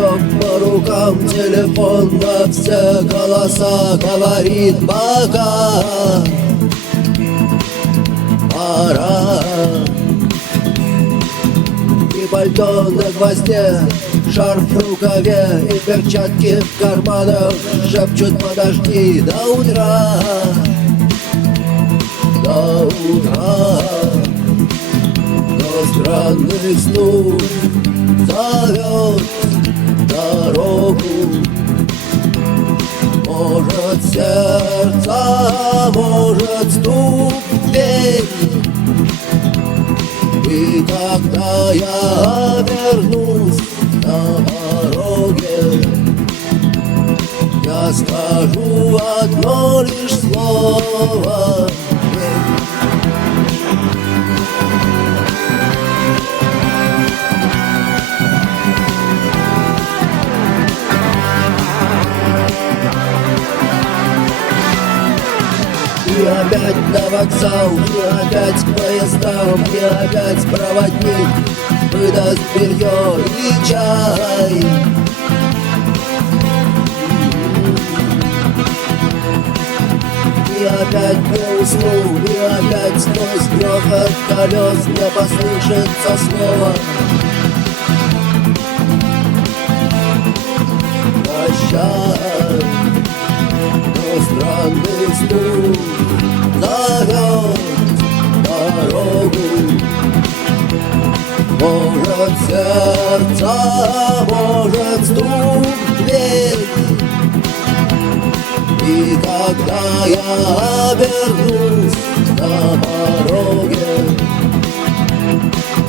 звонок по рукам, телефон на все голоса говорит пока. Пора. И пальто на гвозде, шарф в рукаве и перчатки в карманах шепчут: подожди до утра, до утра. Но странный стук зовет дорогу. Может, сердце, может, стук в дверь. И когда я вернусь на пороге, я скажу одно лишь слово: и опять на вокзал, и опять к поездам, и опять проводник выдаст белье и чай. И опять не усну, и опять сквозь грохот колес не послышится снова: прощай. Но странный стук зовет дорогу. Может, сердце, может, стук в дверь. И когда я обернусь на пороге,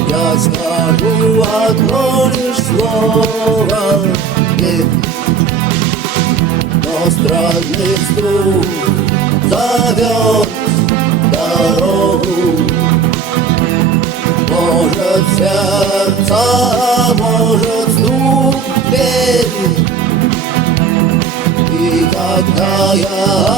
я скажу одно лишь слово: нет. Но странный стук зовет дорогу. Может, сердце, может, стук в дверь. И когда я